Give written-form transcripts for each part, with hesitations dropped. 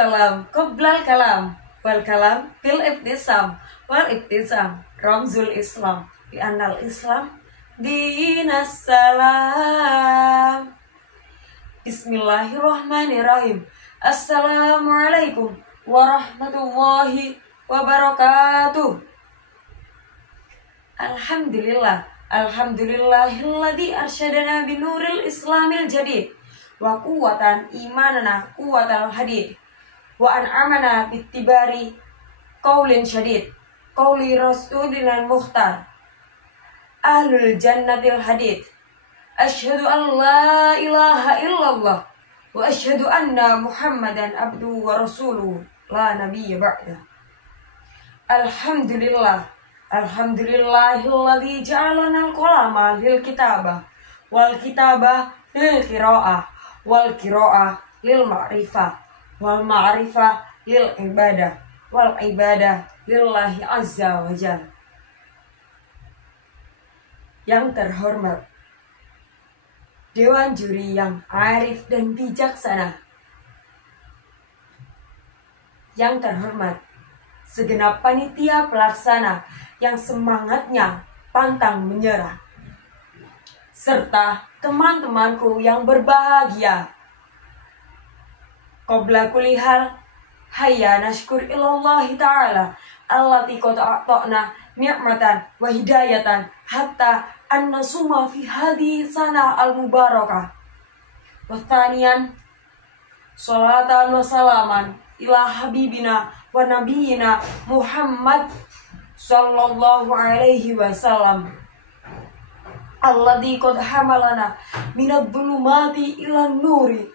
Assalam qoblal kalam wal kalam fil ibtisam wal ibtisam ramzul Islam bi annal Islam dinas salam. Bismillahirrahmanirrahim. Assalamualaikum warahmatullahi wabarakatuh. Alhamdulillahilladzi arsyadana binuril islamil jadid wa quwwatan imanana quwwatal hadid wa an'amana bittibari qaulin syadid qauli rasulina mukhtar ahlul jannatil hadid. Asyhadu an la ilaha illallah wa asyhadu anna muhammadan abduhu wa rasuluhu la nabiyya ba'da. Alhamdulillahilladzi ja'alana al-qalama lil kitabah wal kitabah lil qiraah wal qiraah lil ma'rifah wal ma'rifah lil ibadah wal ibadah lillahi azza wa jalla. Yang terhormat Dewan Juri yang arif dan bijaksana, yang terhormat segenap panitia pelaksana yang semangatnya pantang menyerah, serta teman-temanku yang berbahagia. Qabla kulli hal, hayya nashkur ilallahi ta'ala allati qad a'ta'na ni'matan wa hidayatan hatta an-nasuma fi hadhihi sana al-mubarakah. Wa thaniyan, sholatan wa salaman ila habibina wa nabiyina Muhammad sallallahu alaihi wasallam alladzi qad hamalana minadh dhulumati ilan nuri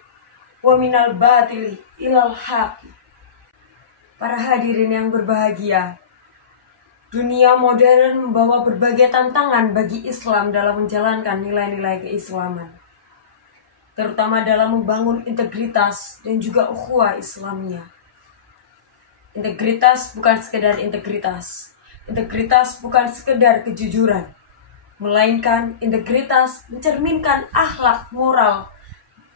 wa minal batili ilal haqi. Para hadirin yang berbahagia, dunia modern membawa berbagai tantangan bagi Islam dalam menjalankan nilai-nilai keislaman, terutama dalam membangun integritas dan juga ukhuwah Islamiyah. Integritas bukan sekedar integritas. Integritas bukan sekedar kejujuran, melainkan integritas mencerminkan akhlak moral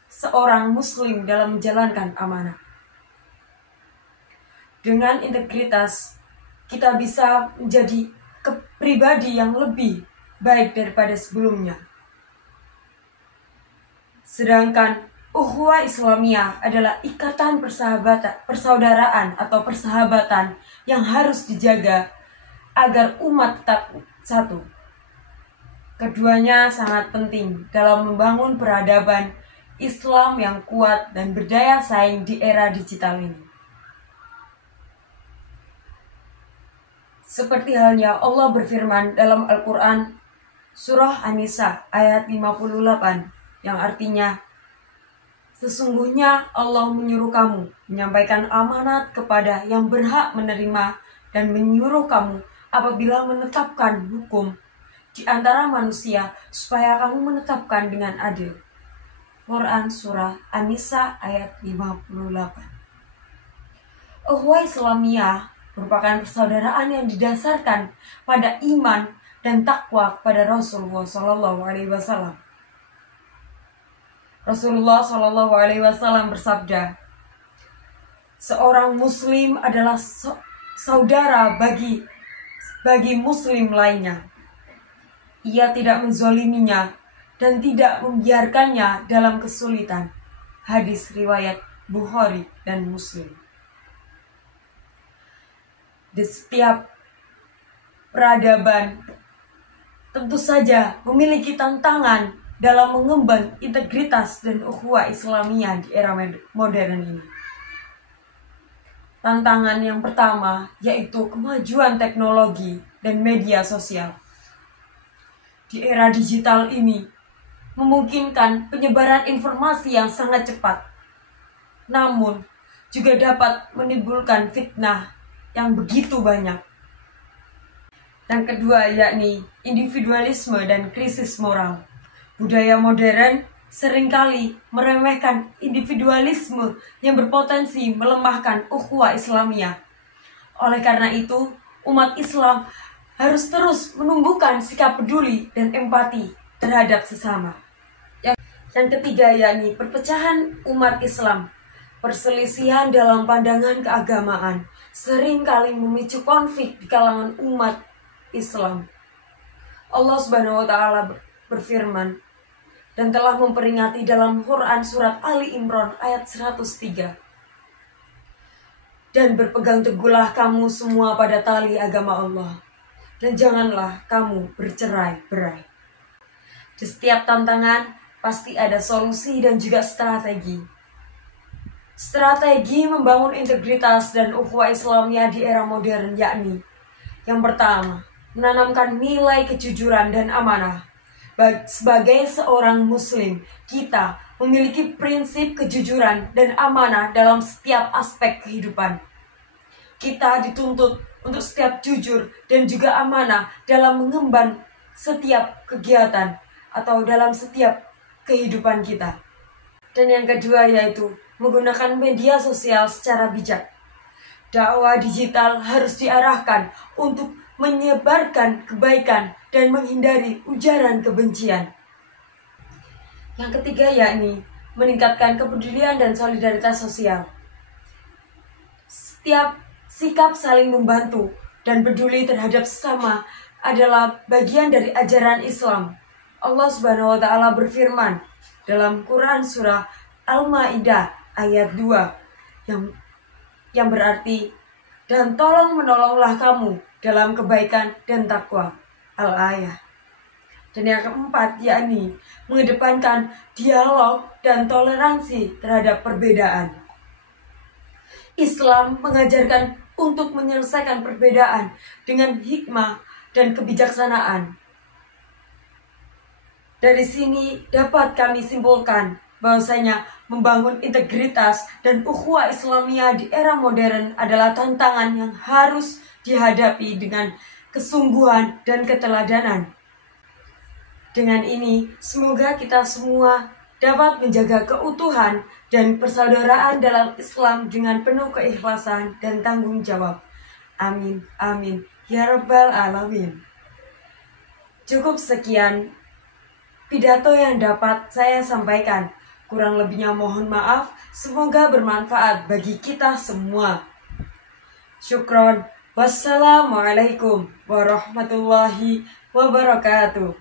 seorang muslim dalam menjalankan amanah. Dengan integritas, kita bisa menjadi pribadi yang lebih baik daripada sebelumnya. Sedangkan ukhuwah Islamiyah adalah ikatan persaudaraan atau persahabatan yang harus dijaga agar umat tetap satu. Keduanya sangat penting dalam membangun peradaban Islam yang kuat dan berdaya saing di era digital ini. Seperti halnya Allah berfirman dalam Al-Quran Surah An-Nisa ayat 58 yang artinya, sesungguhnya Allah menyuruh kamu menyampaikan amanat kepada yang berhak menerima dan menyuruh kamu apabila menetapkan hukum di antara manusia supaya kamu menetapkan dengan adil. Quran Surah An-Nisa ayat 58. Ukhuwah Islamiyah merupakan persaudaraan yang didasarkan pada iman dan takwa kepada Rasulullah SAW. Rasulullah SAW bersabda, seorang muslim adalah saudara bagi muslim lainnya. Ia tidak menzoliminya dan tidak membiarkannya dalam kesulitan. Hadis riwayat Bukhari dan Muslim. Di setiap peradaban tentu saja memiliki tantangan dalam mengemban integritas dan ukhuwah Islamiyah di era modern ini. Tantangan yang pertama yaitu kemajuan teknologi dan media sosial. Di era digital ini memungkinkan penyebaran informasi yang sangat cepat, namun juga dapat menimbulkan fitnah yang begitu banyak. Yang kedua yakni individualisme dan krisis moral. Budaya modern seringkali meremehkan individualisme yang berpotensi melemahkan ukhuwah Islamiyah. Oleh karena itu, umat Islam harus terus menumbuhkan sikap peduli dan empati terhadap sesama. Yang ketiga yakni perpecahan umat Islam. Perselisihan dalam pandangan keagamaan seringkali memicu konflik di kalangan umat Islam. Allah Subhanahu wa taala berfirman dan telah memperingati dalam Quran surat Ali Imran ayat 103. Dan berpegang teguhlah kamu semua pada tali agama Allah, dan janganlah kamu bercerai-berai. Di setiap tantangan pasti ada solusi dan juga strategi. Strategi membangun integritas dan ukhuwah Islamiyah di era modern yakni: yang pertama, menanamkan nilai kejujuran dan amanah. Sebagai seorang muslim, kita memiliki prinsip kejujuran dan amanah dalam setiap aspek kehidupan. Kita dituntut untuk setiap jujur dan juga amanah dalam mengemban setiap kegiatan atau dalam setiap kehidupan kita. Dan yang kedua yaitu menggunakan media sosial secara bijak. Dakwah digital harus diarahkan untuk menyebarkan kebaikan dan menghindari ujaran kebencian. Yang ketiga yakni meningkatkan kepedulian dan solidaritas sosial. Setiap sikap saling membantu dan peduli terhadap sesama adalah bagian dari ajaran Islam. Allah Subhanahu wa taala berfirman dalam Quran surah Al-Maidah ayat 2 yang berarti, dan tolong menolonglah kamu dalam kebaikan dan takwa. Al-Ayah. Dan yang keempat yakni mengedepankan dialog dan toleransi terhadap perbedaan. Islam mengajarkan untuk menyelesaikan perbedaan dengan hikmah dan kebijaksanaan. Dari sini dapat kami simpulkan bahwasanya membangun integritas dan ukhuwah Islamiyah di era modern adalah tantangan yang harus dihadapi dengan kesungguhan dan keteladanan. Dengan ini, semoga kita semua dapat menjaga keutuhan dan persaudaraan dalam Islam dengan penuh keikhlasan dan tanggung jawab. Amin, amin, ya Rabbal Alamin. Cukup sekian pidato yang dapat saya sampaikan. Kurang lebihnya mohon maaf, semoga bermanfaat bagi kita semua. Syukron. Wassalamualaikum warahmatullahi wabarakatuh.